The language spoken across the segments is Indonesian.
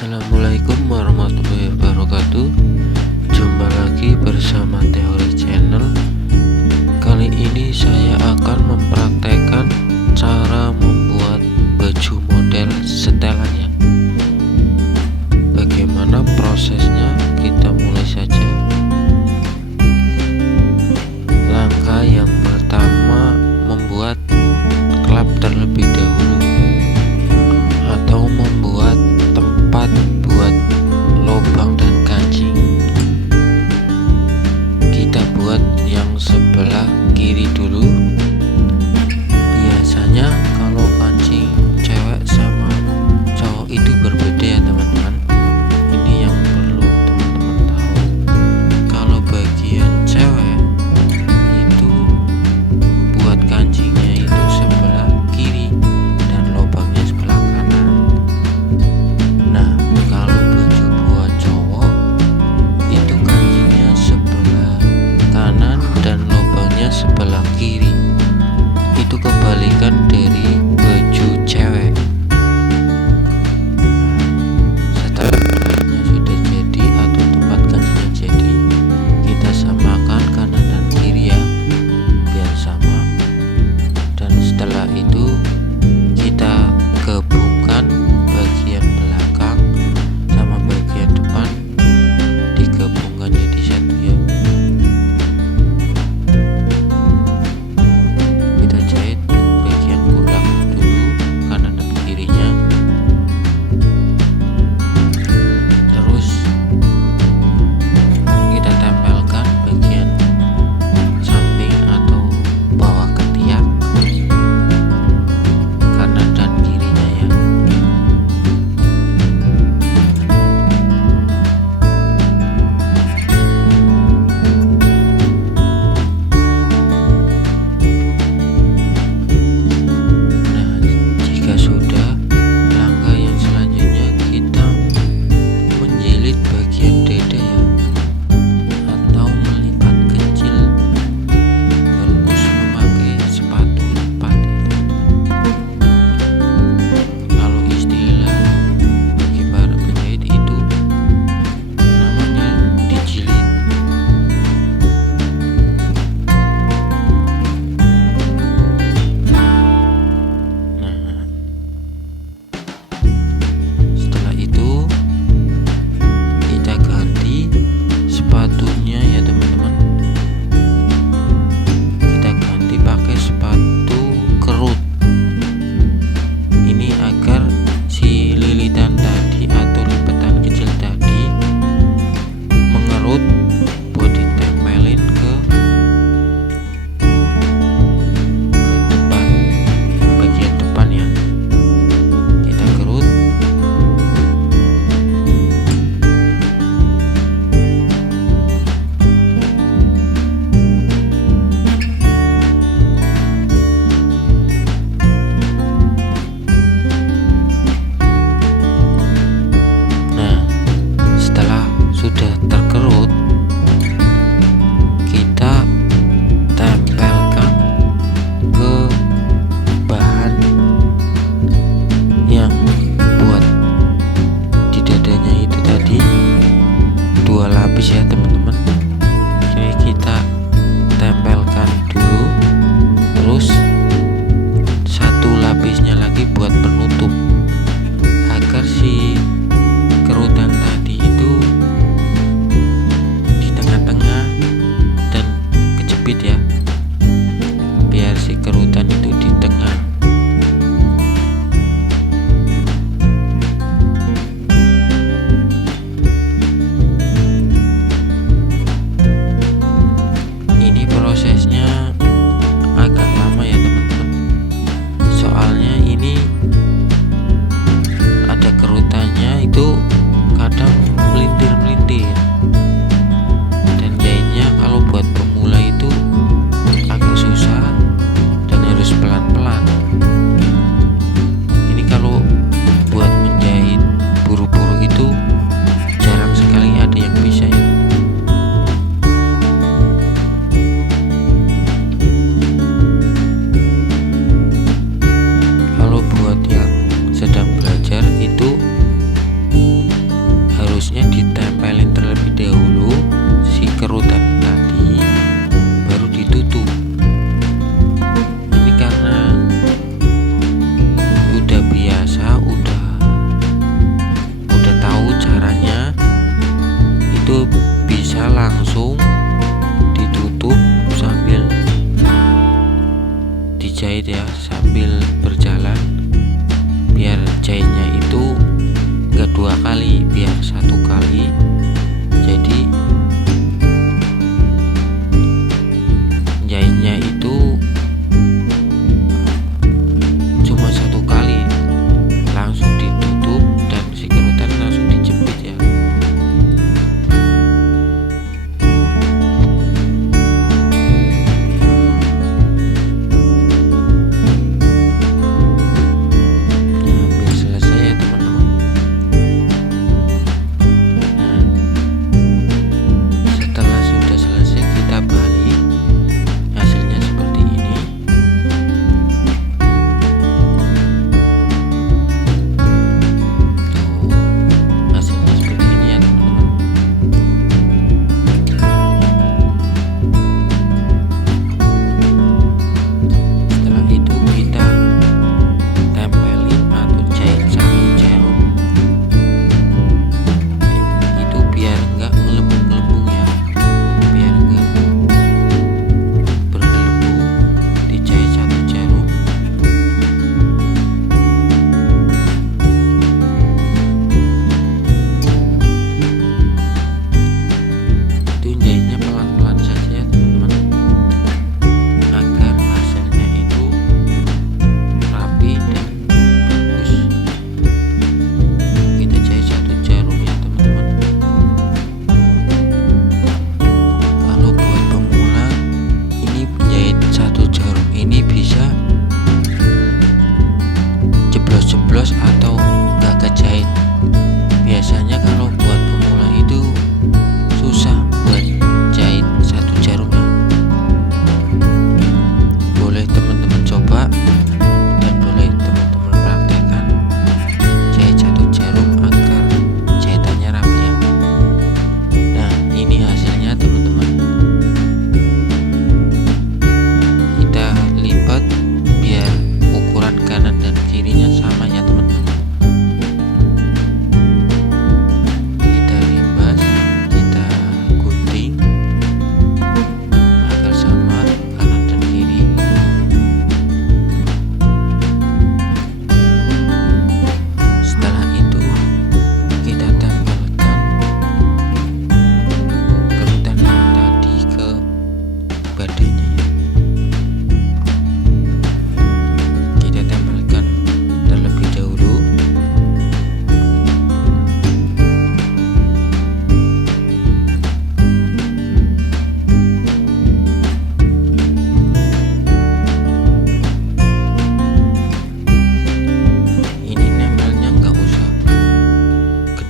Assalamualaikum warahmatullahi wabarakatuh. Jumpa lagi bersama Teori Channel. Kali ini saya akan mempraktekkan cara membuat baju model setelannya. Bagaimana prosesnya? Kita mulai saja. Langkah yang pertama, membuat klep terlebih dahulu atau membuat tempat buat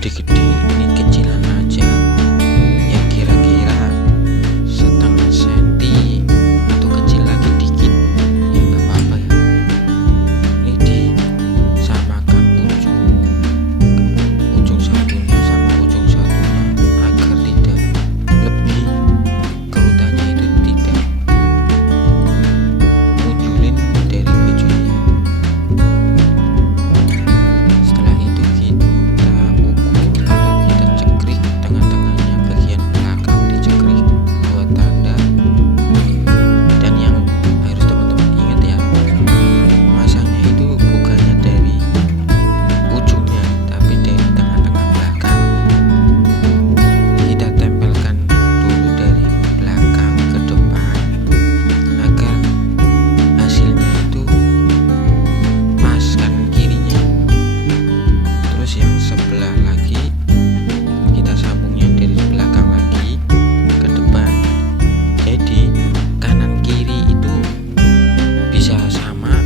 gede-gede, ini kecilan aja ya, kira-kira setengah senti atau kecil lagi dikit ya, nggak apa-apa ya. Ini disamakan ujung satunya sama ujung satunya agar tidak lebih kerutannya itu tidak munculin dari bajunya. Setelah itu kita ukur atau kita cekrik tengah-tengahnya, bagian belakang dicekrik buat tanda. Dan yang harus teman-teman ingat ya, masangnya itu bukannya dari ujungnya tapi dari tengah-tengah belakang. Kita tempelkan dulu dari belakang ke depan agar hasilnya itu pas kanan kirinya. Terus yang sebelah lagi kita sambungnya dari belakang lagi ke depan, jadi kanan kiri itu bisa sama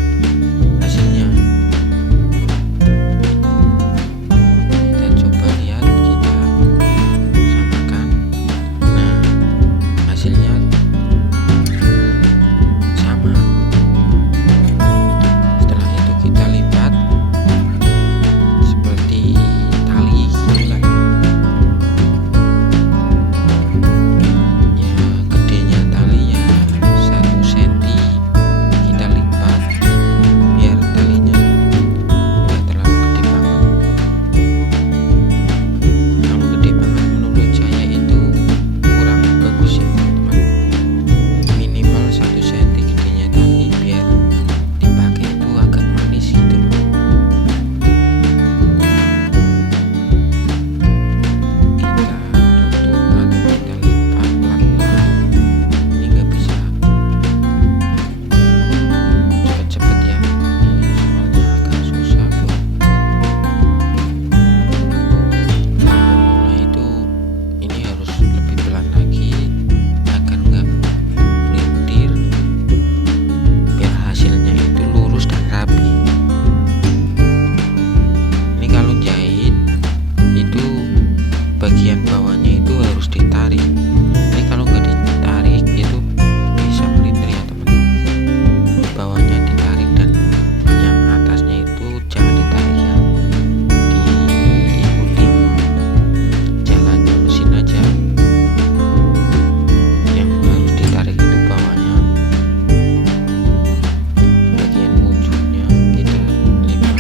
hasilnya. Kita coba lihat, kita samakan. Nah, hasilnya sama. Setelah itu kita lipat seperti tali gitulah ya. Gedenya talinya 1 senti, kita lipat biar talinya nggak terlalu gede banget. Kalau gede banget menurut saya itu kurang bagus ya teman-teman. Minimal 1 senti gedenya tali biar dipakai itu agak manis gitu loh. Kita tutup atau kita lipat pelan-pelan. Ini nggak bisa cepet-cepet ya, ini soalnya agak susah buat pemula itu. Ini harus lebih pelan lagi agar nggak melintir, biar hasilnya itu lurus dan rapi. Ini kalau jahit itu bagian bawahnya itu harus ditarik. Ini kalau nggak ditarik itu bisa melintir ya teman-teman. Bawahnya ditarik dan yang atasnya itu jangan ditarik ya, diikuti jalannya mesin aja. Yang harus ditarik itu bawahnya, bagian ujungnya kita lipat.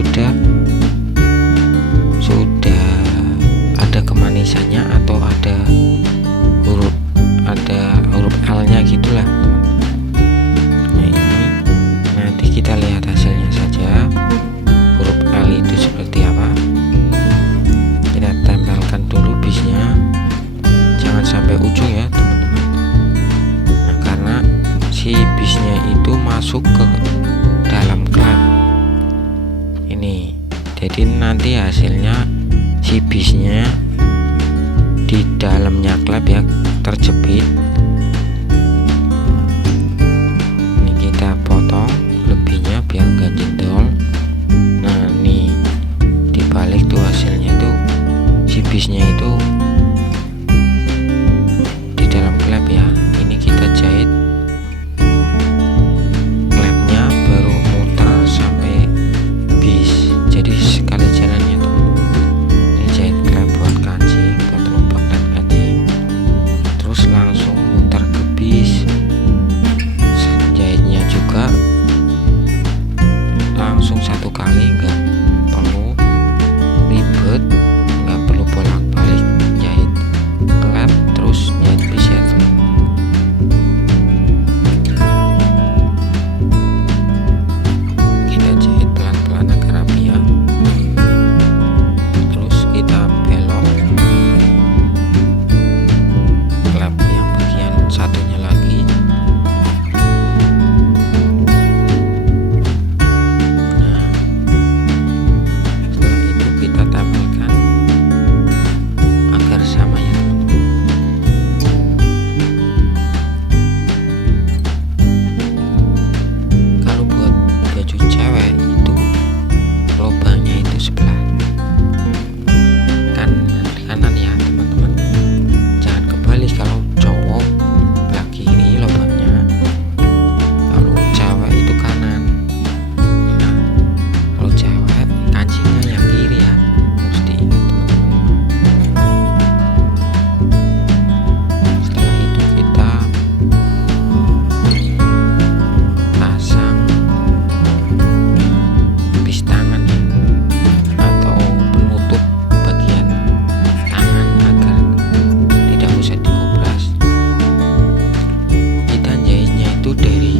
sudah ada kemanisannya atau ada huruf L-nya gitulah. Nah, ini nanti kita lihat hasilnya saja. Huruf L itu seperti apa? Kita tempelkan dulu bisnya, jangan sampai ujung ya teman-teman. Nah, karena si bisnya itu masuk ke dalam klep ini, jadi nanti hasilnya si bisnya di dalamnya klep ya, terjepit. Ini kita potong lebihnya biar nggak jendol. Nah, nih dibalik tuh hasilnya tuh si bisnya itu di dalam klep ya. Ini kita jahit klepnya baru muter sampai bis, jadi sekali jalannya teman-teman. Ini jahit klep buat kancing, buat lubang dan kancing, terus langsung muter ke bis. Jahitnya juga langsung satu kali, nggak perlu ribet, nggak perlu bolak-balik jahit klep terus jahit bis ya teman-teman. Kita jahit pelan-pelan agar rapi ya. Terus kita belok klep yang bagian satunya lagi. Nah, setelah itu kita tempelkan agar sama ya teman-teman. Kalau buat baju cewek itu lubangnya itu sebelah kanan ya teman-teman, jangan kebalik. Kalau cowok sebelah kiri lubangnya, kalau cewek itu kanan. Nah, kalau cewek kancingnya yang kiri ya, harus diingat teman-teman. Setelah itu kita pasang bis tangan ya, atau penutup bagian tangan agar tidak usah dikubras. Kita jahitnya itu dari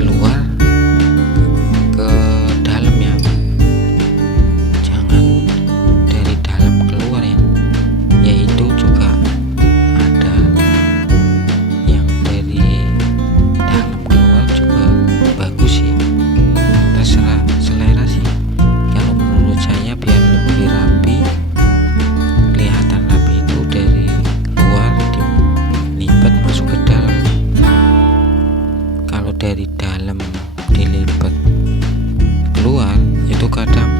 luar ke dalam ya, jangan dari dalam keluar ya. Yaitu juga ada yang dari dalam keluar juga bagus sih, terserah selera sih. Kalau menurut saya biar lebih rapi, kelihatan rapi itu dari luar dilipat masuk ke dalam. Kalau dari dalam dilipat keluar itu kadang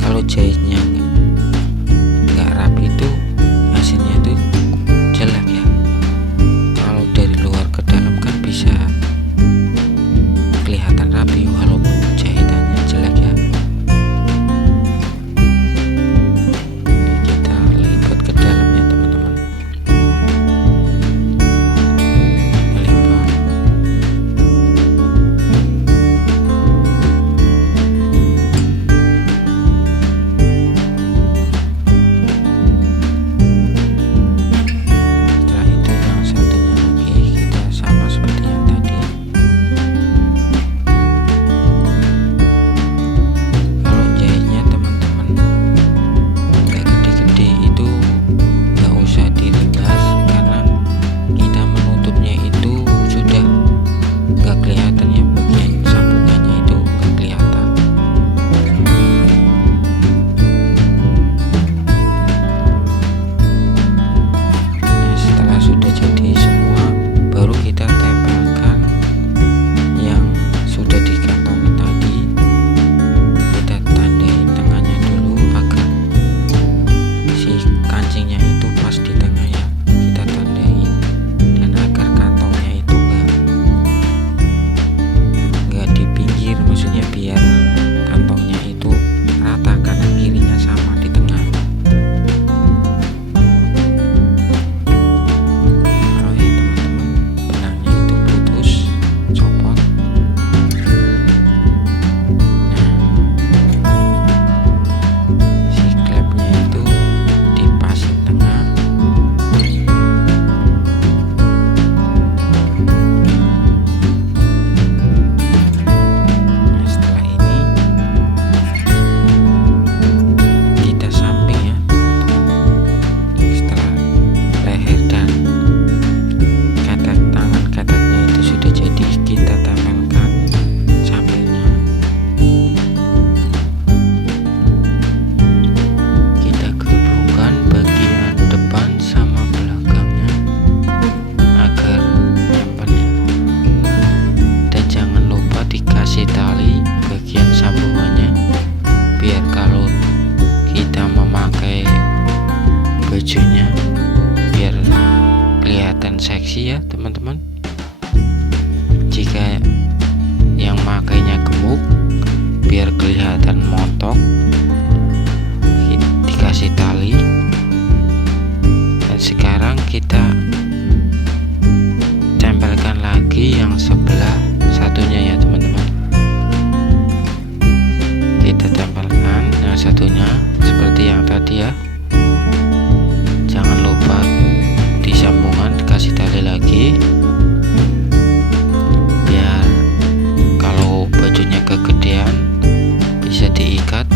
kalau jahitnya nggak rapi itu hasilnya itu jelek ya. Kalau dari luar ke dalam kan bisa kelihatan rapi walaupun jahitannya jelek ya. Ini kita lipat ke dalam ya teman-teman. Lipat. biar kelihatan montok, dikasih tali. Dan sekarang kita tempelkan lagi yang sebelah satunya ya teman-teman. Kita tempelkan yang satunya seperti yang tadi ya. Jangan lupa di sambungan dikasih tali lagi, biar kalau bajunya kegedean bisa diikat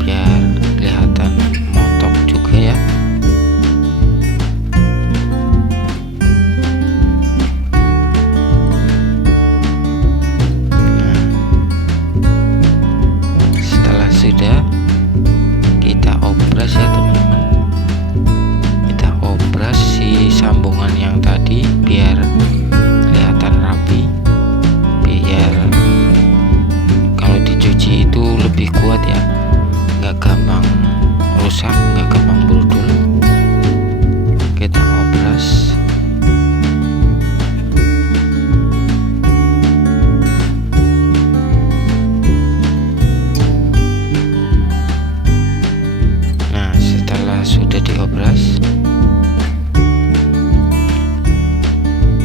biar kelihatan montok juga ya. Sudah kita obras ya teman-teman, kita obras si sambungan yang tadi biar kelihatan rapi, biar kalau dicuci itu lebih kuat ya, nggak gampang rusak, nggak gampang brudul. Kita obras. Sudah diobras,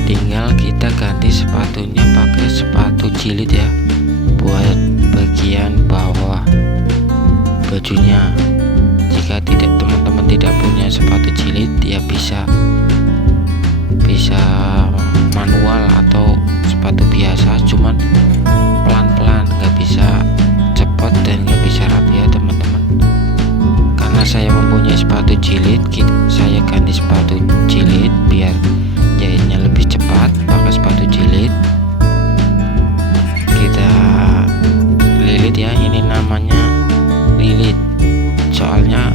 tinggal kita ganti sepatunya pakai sepatu jilid ya, buat bagian bawah bajunya. Jika teman-teman tidak punya sepatu jilid, ya bisa manual atau sepatu biasa, cuman pelan-pelan, nggak bisa cepat dan nggak bisa rapi ya teman-teman. Karena saya mempunyai sepatu jilid, saya ganti sepatu jilid biar jahitnya lebih cepat pakai sepatu jilid. Kita lilit ya, ini namanya lilit. Soalnya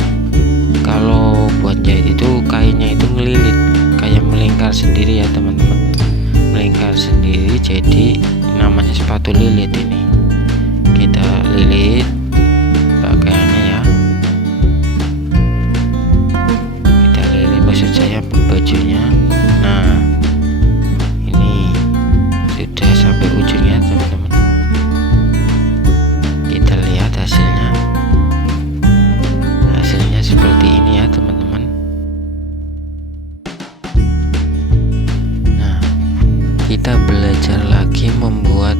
kalau buat jahit itu kainnya itu ngelilit, kayak melingkar sendiri ya teman-teman, melingkar sendiri, jadi namanya sepatu lilit ini. Kita lilit pakaiannya ya. Maksud saya bajunya. Nah, ini sudah sampai ujungnya teman-teman. Kita lihat hasilnya. Hasilnya seperti ini ya teman-teman. Nah, kita belajar lagi membuat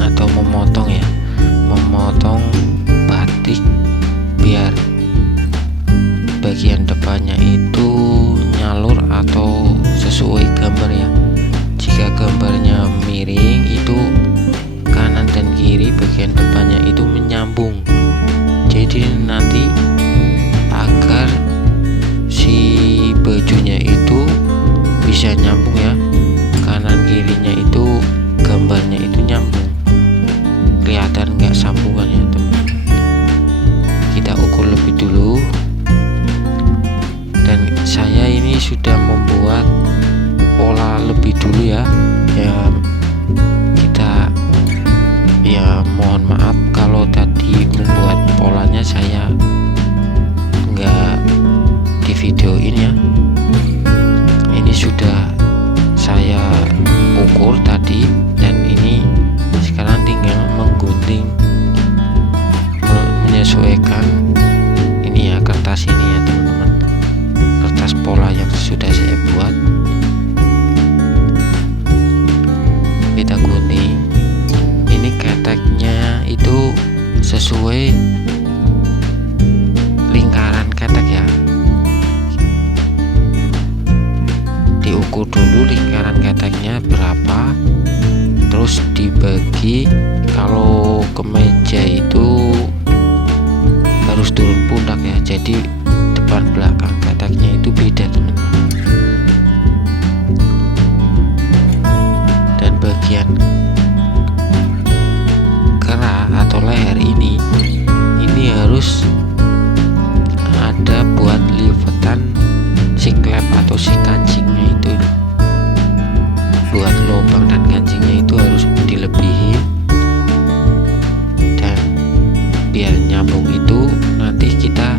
atau memotong ya, memotong batik biar bagian depannya itu nyalur atau sesuai gambar ya. Jika gambarnya miring, itu kanan dan kiri bagian depannya itu menyambung. Jadi nanti agar si bajunya itu bisa nyambung ya, kanan kirinya itu gambarnya itu nyambung, kelihatan nggak sambungan ya teman. Kita ukur lebih dulu. Dan saya ini sudah membuat pola lebih dulu ya. Mohon maaf kalau tadi membuat polanya saya nggak di videoin ya. Ini sudah saya ukur tadi, dan ini sekarang tinggal menggunting, menyesuaikan ini ya, kertas ini ya teman-teman, kertas pola yang sudah saya buat. Kita gunting, ini keteknya itu sesuai lingkaran ketek ya. Diukur dulu lingkaran keteknya berapa, terus dibagi. Kalau kemeja itu harus turun pundak ya, jadi depan belakang keteknya itu beda teman-teman. Dan bagian kerah atau leher ini harus ada buat livetan si klep atau si kancingnya itu. Buat lubang dan kancingnya itu harus dilebihi, dan biar nyambung itu nanti kita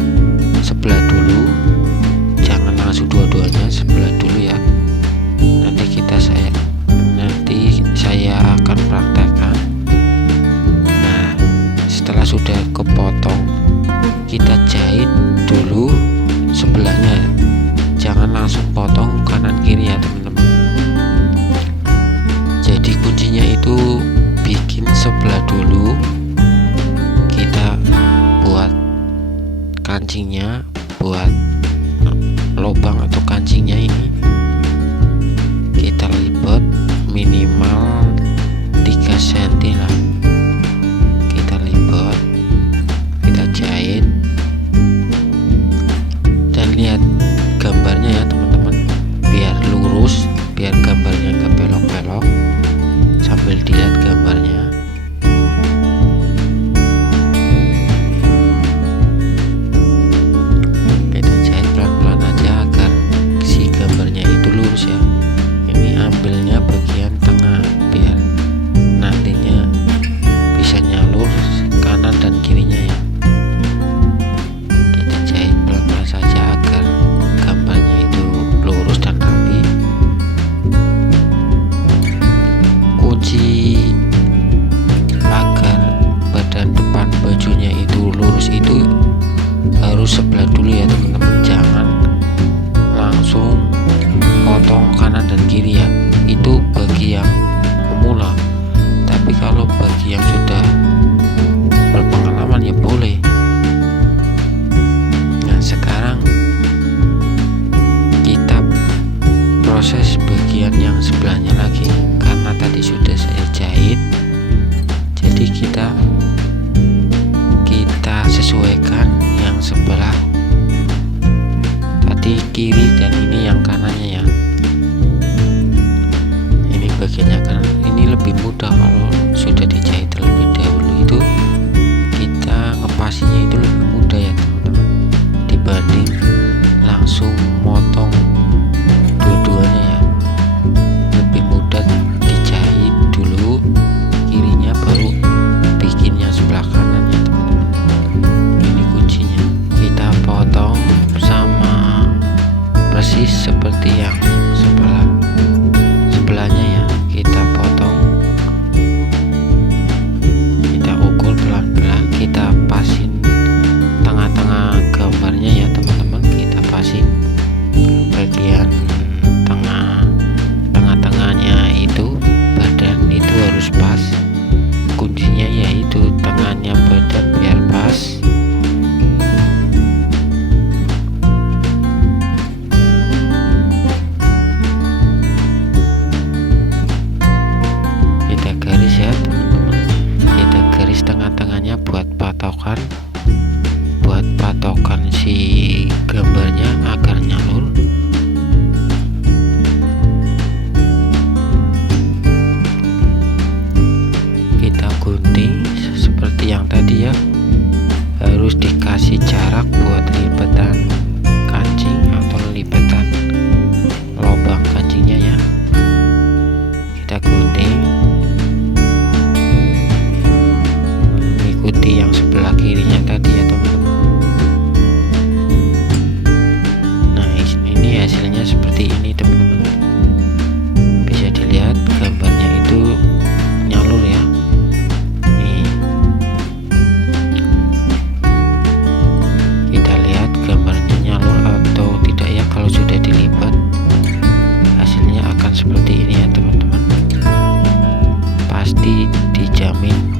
dijamin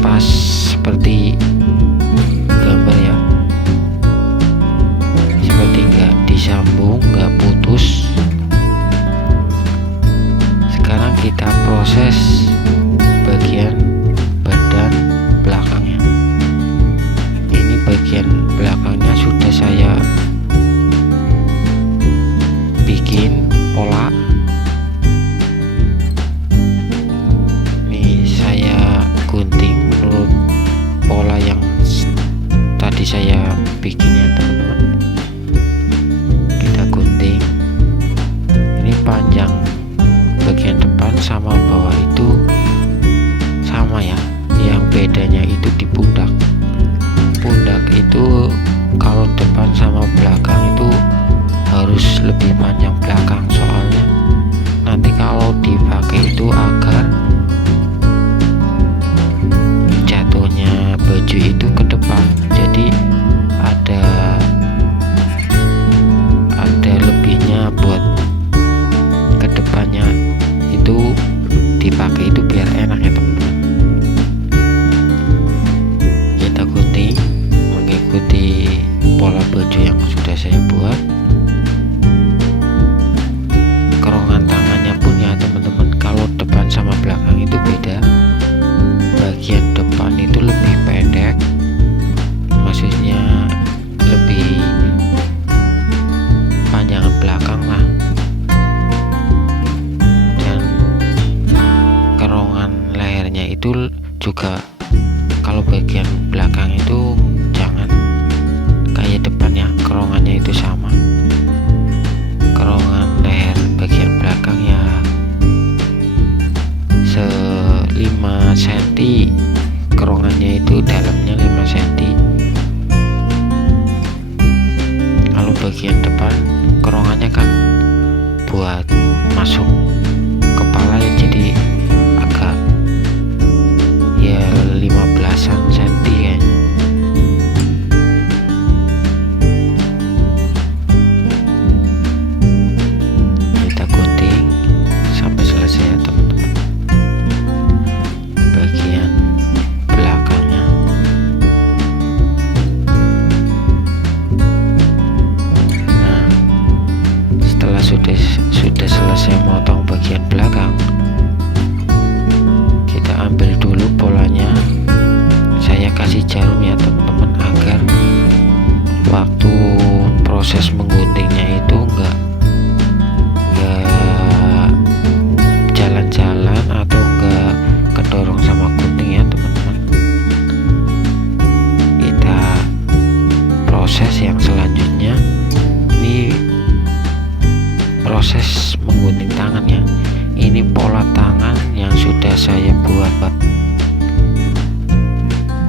pas seperti gambar ya, seperti nggak disambung, nggak putus. Sekarang kita proses bagian badan belakangnya. Ini bagian belakangnya sudah saya bikin pola. Nih saya gunting menurut pola yang tadi saya bikin ya teman-teman. Kita gunting. Ini panjang bagian depan sama bawah itu sama ya, yang bedanya itu di pundak. Pundak itu kalau depan sama belakang itu harus lebih panjang belakang, soalnya nanti kalau dipakai itu agar jatuhnya baju itu ke depan, jadi ada lebihnya buat ke depannya itu dipakai itu biar enak ya teman-teman. Kita gunting mengikuti pola baju yang sudah saya buat. Kerongan tangannya pun ya teman-teman, kalau depan sama belakang itu beda. Bagian depan itu lebih pendek, maksudnya lebih panjang belakang lah, dan kerongan lehernya itu juga kalau bagian belakang itu jangan kayak depannya, kerongannya itu sama. Kerongan leher bagian belakang ya 5 cm, kerongannya itu dalamnya 5 cm. Kalau bagian depan kerongannya kan buat masuk kepala ya, jadi agak ya 15-an cm ya. Kita gunting sampai selesai ya teman-teman, bagian belakangnya. Nah, setelah sudah selesai motong bagian belakang, kita ambil dulu polanya. Saya kasih jarum ya teman-teman, agar waktu proses mengguntingnya itu enggak jalan-jalan atau enggak kedorong sama gunting ya teman-teman. Kita proses yang selanjutnya, ini proses menggunting tangan ya. Ini pola tangan yang sudah saya buat.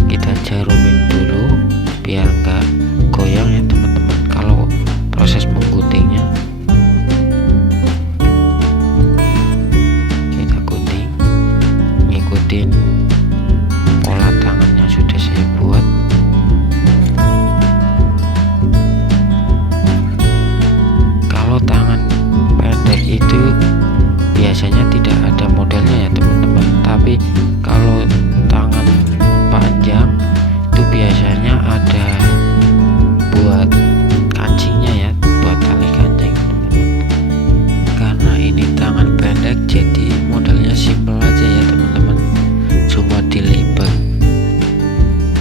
Kita jarumin dulu biar enggak goyang ya teman-teman kalau proses mengguntingnya. Kita gunting ngikutin pola tangan yang sudah saya buat. Kalau tangan pendek itu biasanya tidak ada modelnya ya teman-teman, tapi kalau tangan panjang itu biasanya ada buat kancingnya ya, buat tali kancing teman-teman. Karena ini tangan pendek jadi modelnya simple aja ya teman-teman, cuma dilipat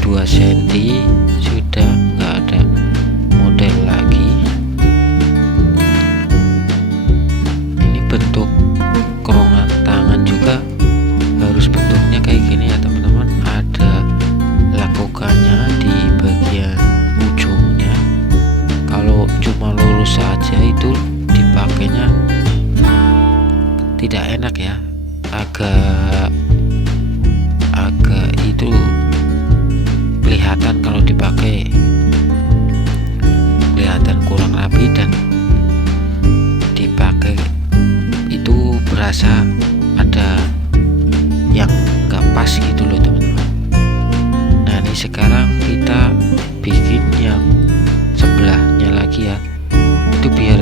2 cm sudah, nggak ada model lagi. Ini bentuk kerongan tangan juga harus bentuknya kayak gini ya teman-teman, ada lekukannya di bagian ujungnya. Kalau cuma lurus saja itu dipakainya tidak enak ya, agak itu kelihatan, kalau dipakai kelihatan kurang rapi, dan dipakai itu berasa ada yang nggak pas gitu loh teman-teman. Nah ini sekarang kita bikin yang sebelahnya lagi ya, itu biar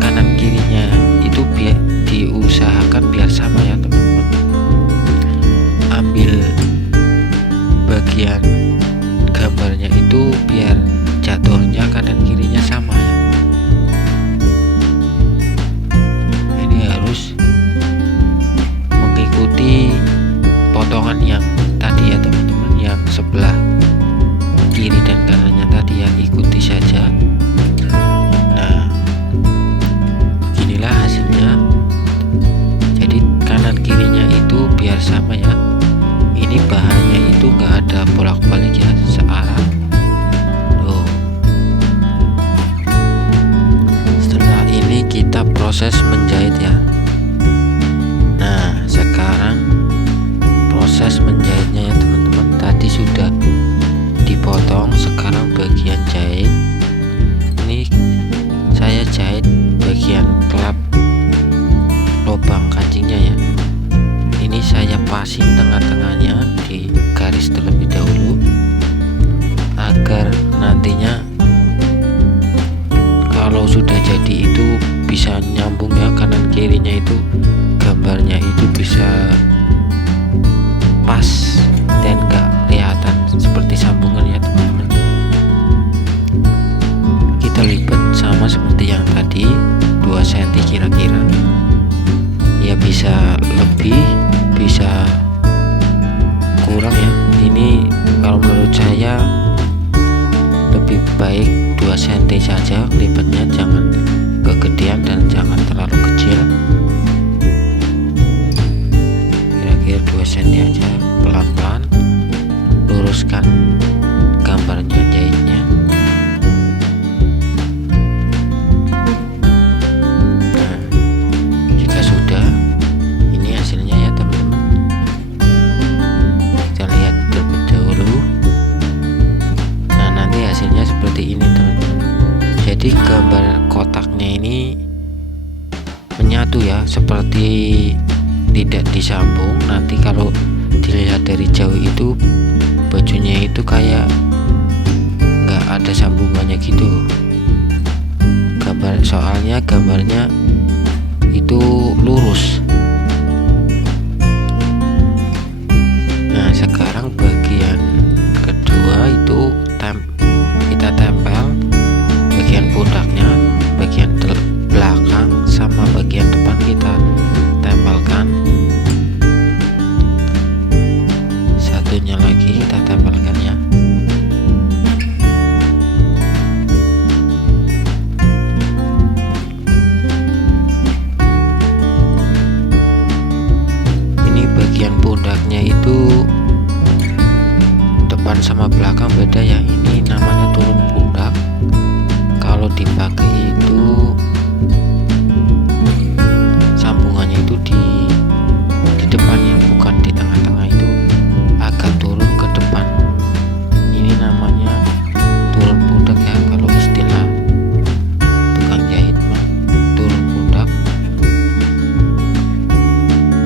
kanan kirinya itu biar diusahakan biar sama ya teman-teman. ini bahannya itu nggak ada bolak-balik ya, searah tuh. Setelah ini kita proses menjahit ya. Nah sekarang proses menjahitnya ya teman-teman. Tadi sudah dipotong, sekarang bagian jahit ini saya jahit bagian klep lubang kancingnya ya. Ini saya passing tengah-tengahnya di garis terlebih dahulu agar nantinya kalau sudah jadi itu bisa nyambung ya, kanan kirinya itu gambarnya itu bisa pas dan gak kelihatan seperti sambungan ya teman-teman. Kita lipat sama seperti yang tadi 2 cm kira-kira ya, bisa lebih bisa kurang ya. Ini kalau menurut saya lebih baik 2 cm saja lipatnya, jangan kegedean dan jangan terlalu kecil, kira-kira 2 cm aja. Pelan-pelan luruskan gambarnya, jahitnya. Nah jika sudah, ini hasilnya ya teman-teman. Kita lihat terlebih dahulu. Nah nanti hasilnya seperti ini teman-teman. Jadi gambar kotaknya ini menyatu ya, seperti tidak disambung. Nanti kalau dilihat dari jauh itu bajunya itu kayak nggak ada sambungannya gitu gambar, soalnya gambarnya itu lurus. Nah sekarang bagian kedua itu kita tempel bagian pundaknya, bagian belakang sama bagian depan kita tempelkan. Satunya lagi kita tempelkan ya. Ini bagian pundaknya itu depan sama belakang beda ya. Ini namanya turun pundak. Kalau dipakai itu sambungannya itu di depannya, bukan di tengah-tengah, itu agak turun ke depan. Ini namanya turun pundak ya, kalau istilah tukang jahit mah turun pundak.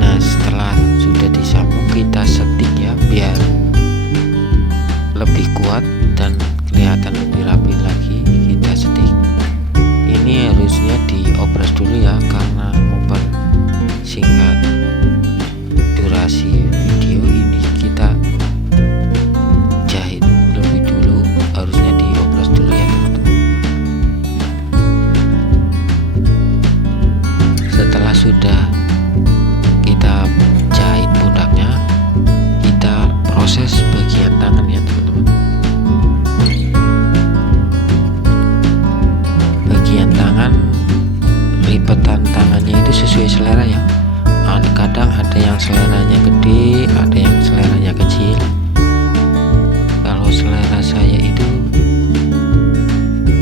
Nah setelah sudah disambung kita setik ya, biar lebih kuat dan kelihatan lebih rapi lagi. Kita setik. Ini harusnya diobras dulu ya, karena mempersingkat durasi video ini. Kita jahit lebih dulu, harusnya diobras dulu ya teman-teman. Setelah sudah kita jahit pundaknya, kita proses bagian tangan ya teman-teman. Bagian tangan, lipatan tangannya itu sesuai selera ya. Kadang ada yang seleranya gede, ada yang seleranya kecil. Kalau selera saya itu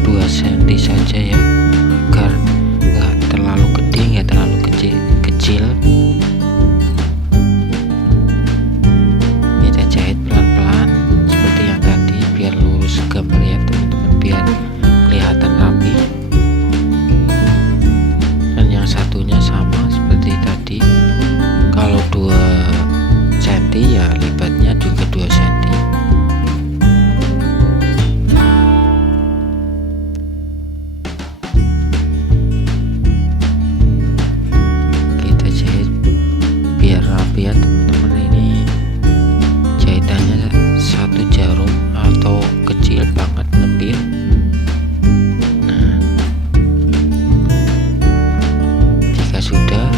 2 cm saja ya, agar nggak terlalu gede nggak terlalu kecil. Kita jahit pelan-pelan seperti yang tadi biar lurus gambar ya teman-teman, biar kelihatan rapi. Dan yang satunya sama seperti tadi. Kalau 2 cm ya lipatnya juga 2 cm. Kita jahit biar rapi ya teman-teman. Ini jahitannya 1 jarum atau kecil banget, lembir. Nah jika sudah,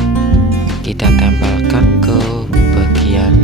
kita tempelkan ke bagian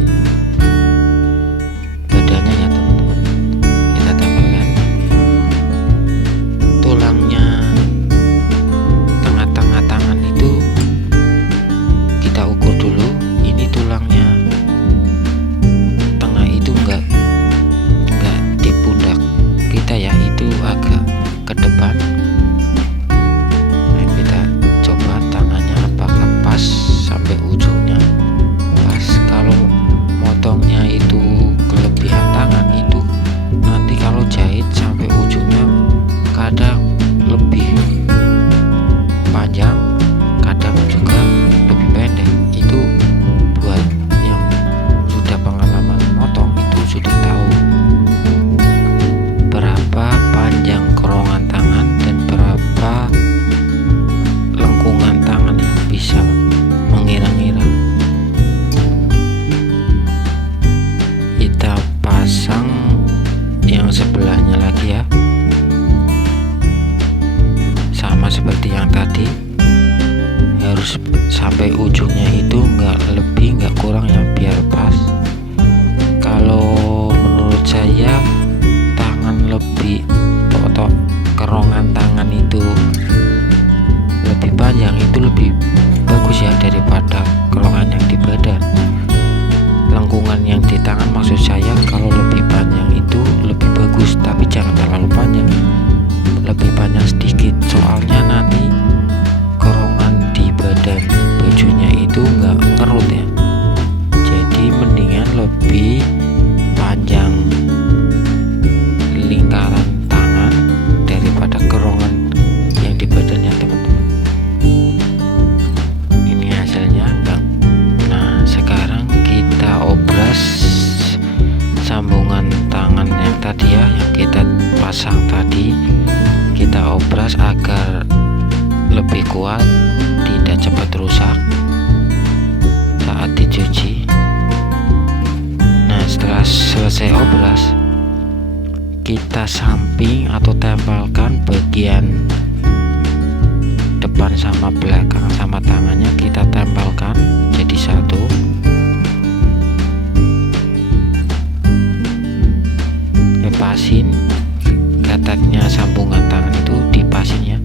sambungan yang di tangan, maksud saya kalau lebih panjang itu lebih bagus, tapi jangan terlalu panjang, lebih panjang sedikit, soalnya nanti korongan di badan bajunya itu nggak ngerut ya. Jadi mendingan lebih panjang lingkaran tangan daripada kerongan yang di badannya teman-teman. Ini hasilnya enggak. Nah sekarang kita obras sambungan tangan yang tadi ya, yang kita pasang tadi, kita obras agar lebih kuat, tidak cepat rusak saat dicuci. Nah setelah selesai obras, kita samping atau tempelkan bagian depan sama belakang sama tangannya, kita tempelkan jadi satu. Lepasin keteknya, sambungan tangan itu dipasin ya,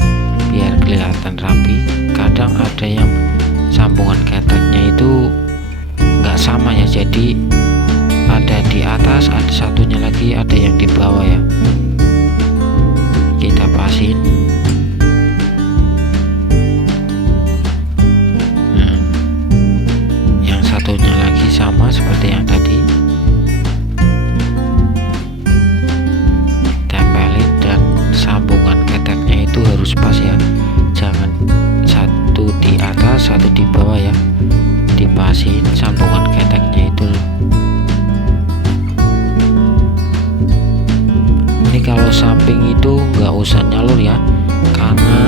biar kelihatan rapi. Kadang ada yang sambungan keteknya itu nggak sama ya, jadi ada di atas, ada satunya lagi, ada yang di bawah ya. Kita pasin. Nah, yang satunya lagi sama seperti yang tadi. Tempelin, dan sambungan keteknya itu harus pas ya, jangan satu di atas satu di bawah ya. Dipasin sambungan keteknya itu. Ini kalau samping itu nggak usah nyalur ya, karena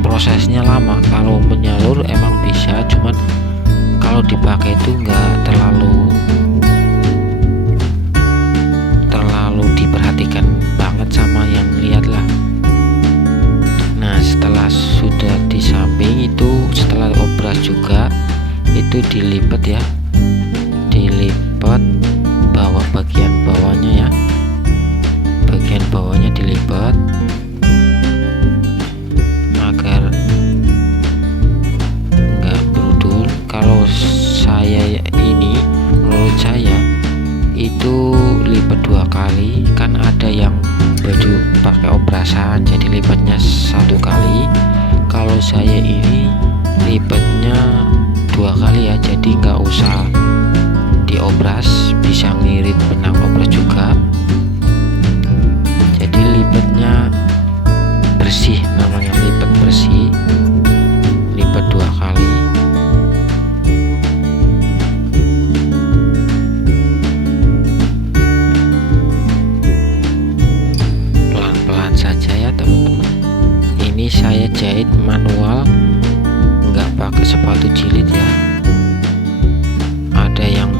prosesnya lama. Kalau menyalur emang bisa, cuman kalau dipakai itu nggak terlalu diperhatikan banget sama yang lihat lah. Nah setelah sudah di samping itu, setelah obras juga itu dilipat ya, dilipat bawah, bagian bawahnya ya, bagian bawahnya dilipat agar nggak berudul. Kalau saya ini, menurut saya itu lipat 2 kali, kan ada yang baju pakai obrasan jadi lipatnya 1 kali. Kalau saya ini lipatnya 2 kali ya, jadi nggak usah diobras, bisa ngirit benang obras juga. Jadi lipatnya bersih, namanya lipat bersih, lipat 2 kali. Pelan-pelan saja ya teman-teman. Ini saya jahit manual, nggak pakai sepatu jilid ya. Ada yang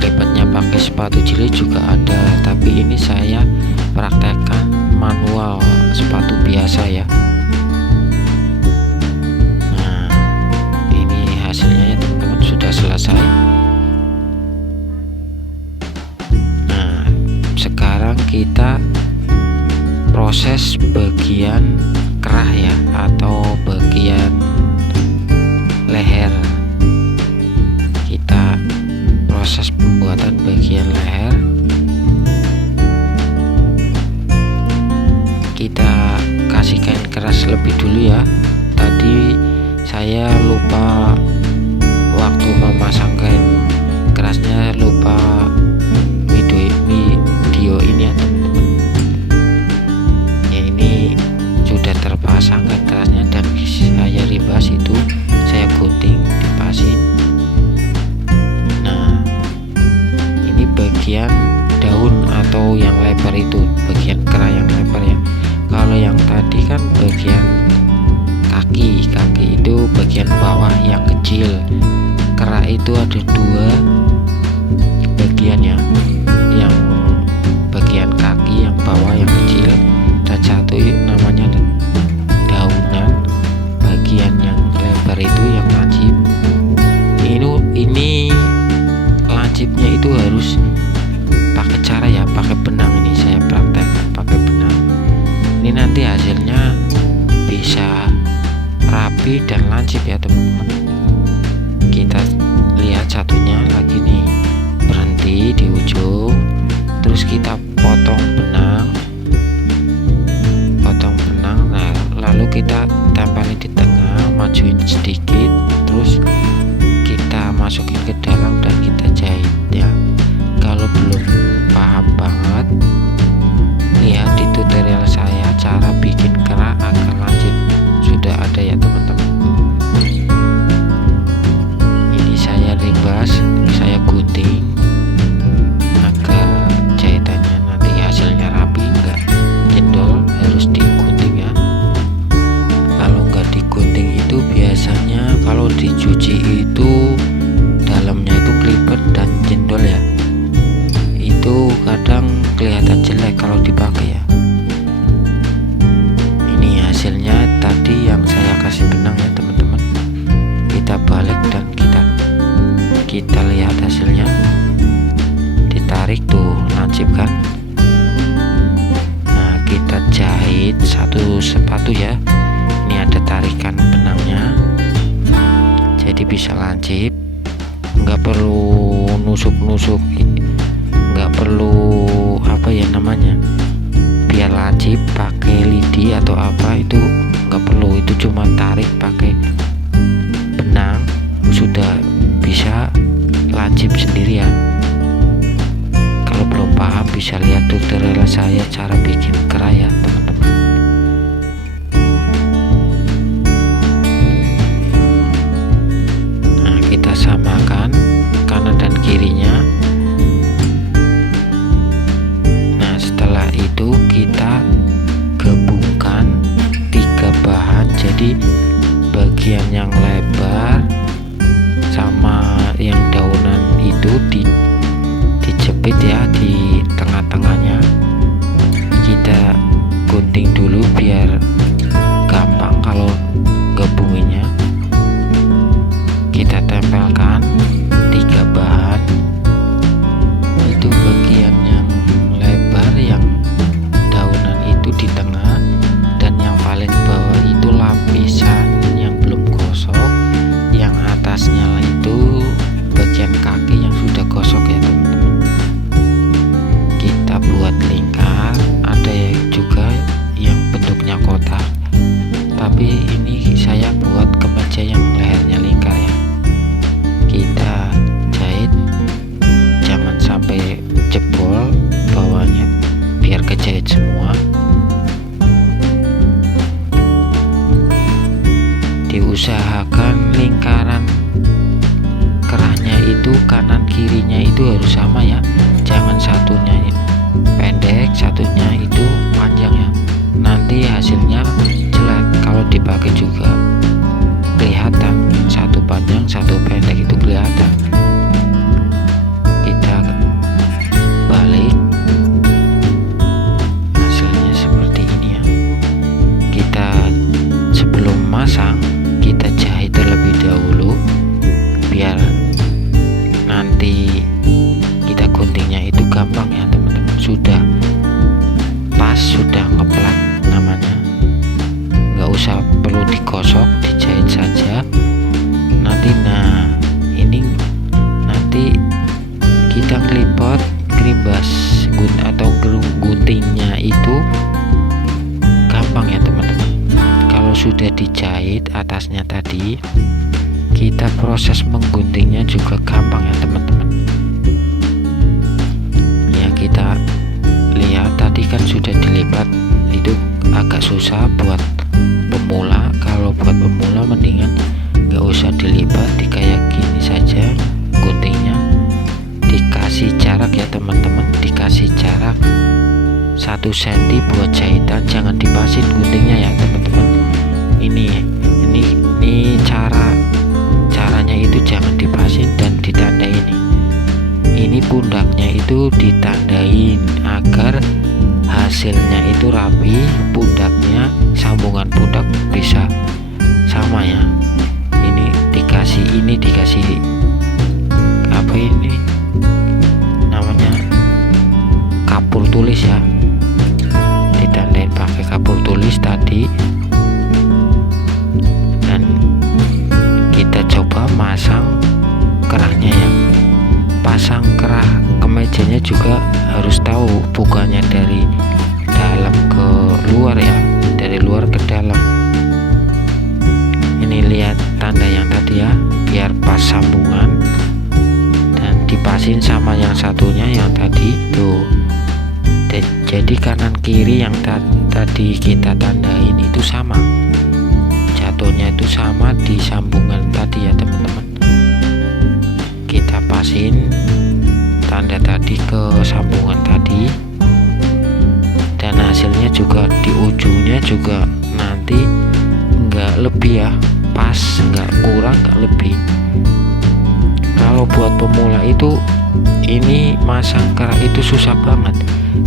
lipatnya pakai sepatu jilid juga ada, tapi ini saya praktekkan manual sepatu biasa ya. Nah ini hasilnya ya teman-teman, sudah selesai. Nah sekarang kita proses bagian kerah ya, atau bagian leher. Kita proses pembuatan bagian leher. Kita kasih kain keras lebih dulu ya. Tadi saya lupa waktu memasang kain kerasnya, lupa video ini ya teman-teman. Ya ini sudah terpasang kain kerasnya, dan saya ribas itu, saya gunting, dipasin. Nah ini bagian daun atau yang lebar itu, bagian kerah yang lebar ya. Kalau yang tadi kan bagian kaki itu bagian bawah yang kecil. Kerah itu ada 2 bagian ya, yang bagian kaki yang bawah yang kecil, dan satu namanya daunan, bagian yang lebar itu yang lancip. Ini lancipnya itu harus pakai cara ya, pakai benang. Ini saya praktekkan pakai benang. Ini nanti hasilnya bisa rapi dan lancip ya teman-teman. Kita lihat satunya lagi nih. kita potong benang, nah lalu kita tempelin di tengah, majuin sedikit, terus kita masukin ke dalam dan kita jahit ya. Kalau belum paham banget, lihat di tutorial saya cara bikin kerah agar lancip, sudah ada ya teman-teman. Ini saya ribas, saya gunting agar jahitannya nanti hasilnya rapi, enggak jendol, harus digunting ya. Kalau enggak digunting itu biasanya kalau dicuci itu dalamnya itu kelipet dan jendol ya, itu kadang kelihatan jelek kalau dipakai ya. Ini hasilnya tadi yang saya kasih benang ya teman-teman. Kita balik dan kita lihat hasilnya, ditarik tuh lancip kan. Nah kita jahit satu sepatu ya, ini ada tarikan benangnya jadi bisa lancip, nggak perlu nusuk-nusuk, nggak perlu apa ya namanya biar lancip pakai lidi atau apa, itu nggak perlu, itu cuma tarik pakai benang sudah bisa lancip sendiri ya. Kalau belum paham bisa lihat tutorial saya cara bikin kerah ya teman-teman. Nah kita samakan kanan dan kirinya. Nah setelah itu kita gabungkan 3 bahan, jadi bagian yang lebar sama yang daunan itu dijepit ya di tengah-tengahnya. Kita gunting dulu biar gampang kalau gabunginnya. Kita tempelkan 3 bahan, itu bagian yang lebar, yang daunan itu di tengah, dan yang paling bawah itu lapisan yang belum gosok, yang atasnya itu bagian kaki yang sudah gosok ya teman-teman. Kita buat lingkar, ada juga yang bentuknya kotak, tapi ini saya buat kemeja yang lehernya lingkar ya. Kita jahit jangan sampai jebol bawahnya biar kejahit semua. Diusahakan lingkaran kerahnya itu kanan kirinya itu harus sama ya, jangan satunya pendek satunya itu panjang ya, nanti hasilnya jelek. Kalau dipakai juga kelihatan, satu panjang satu pendek itu kelihatan. Kita balik, hasilnya seperti ini ya. Kita sebelum masang kita jahit terlebih dahulu biar nanti kita guntingnya itu gampang ya teman-teman. Sudah pas, sudah ngeplak namanya, nggak usah perlu digosok, dijahit saja nanti. Nah ini nanti kita ngelipet ngerimbas atau guntingnya itu gampang ya teman-teman. Kalau sudah dijahit atasnya tadi, kita proses mengguntingnya juga gampang ya teman-teman. Ya kita lihat tadi kan sudah dilipat, itu agak susah buat pemula. Kalau buat pemula mendingan nggak usah dilipat, di kayak gini saja guntingnya. Dikasih jarak ya teman-teman, dikasih jarak 1 cm buat jahitan, jangan dipasin guntingnya ya teman-teman. Ini caranya itu jangan dipasin dan ditandain. Ini pundaknya itu ditandain agar hasilnya itu rapi, pundaknya sambungan pundak bisa sama ya. Ini dikasih apa ini namanya, kapur tulis ya, ditandain pakai kapur tulis tadi. Dan kita coba masang kerahnya ya, pasang kerah kemejanya juga harus tahu bukanya dari dalam ke luar ya, dari luar ke dalam. Ini lihat tanda yang tadi ya, biar pas sambungan dan dipasin sama yang satunya yang tadi tuh. Jadi kanan kiri yang tadi kita tandain itu sama, jatuhnya itu sama di sambungan tadi ya teman-teman. Kita pasin tanda tadi ke sambungan tadi, dan hasilnya juga di ujungnya juga nanti nggak lebih ya, pas, nggak kurang nggak lebih. Kalau buat pemula itu ini masang kerak itu susah banget,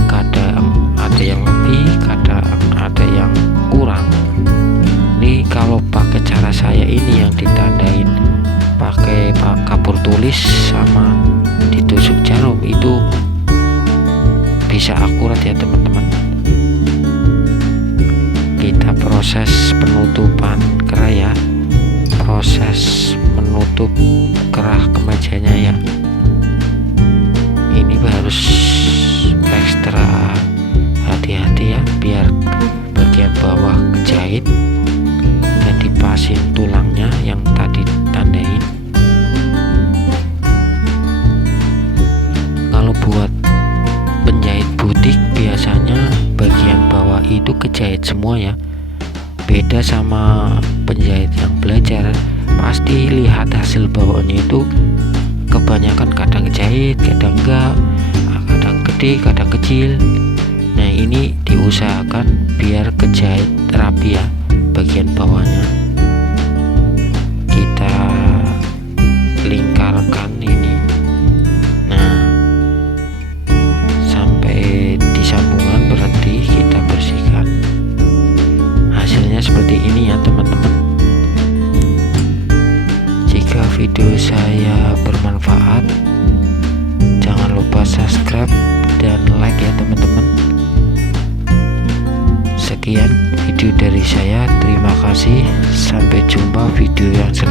kadang ada yang lebih, kadang ada yang kurang. Ini kalau pakai cara saya ini yang ditandain pakai kapur tulis sama ditusuk jarum itu bisa akurat ya teman-teman. Kita proses penutupan kerah ya, proses menutup kerah kemejanya ya. Ini harus ekstra hati-hati ya, biar bagian bawah kejahit dan dipasin tulangnya yang tadi tandain. Kalau buat penjahit butik biasanya bagian bawah itu kejahit semua ya, beda sama penjahit yang belajar. Pasti lihat hasil bawahnya itu kebanyakan kadang kejahit, kadang enggak, kadang gede, kadang kecil. Nah ini diusahakan biar kejahit rapi ya bagian bawahnya. Kita lingkarkan ini, nah sampai di sambungan berhenti, kita bersihkan. Hasilnya seperti ini ya teman-teman. Jika video saya bermanfaat, jangan lupa subscribe dan like ya teman-teman. Sekian video dari saya, terima kasih, sampai jumpa video yang selanjutnya.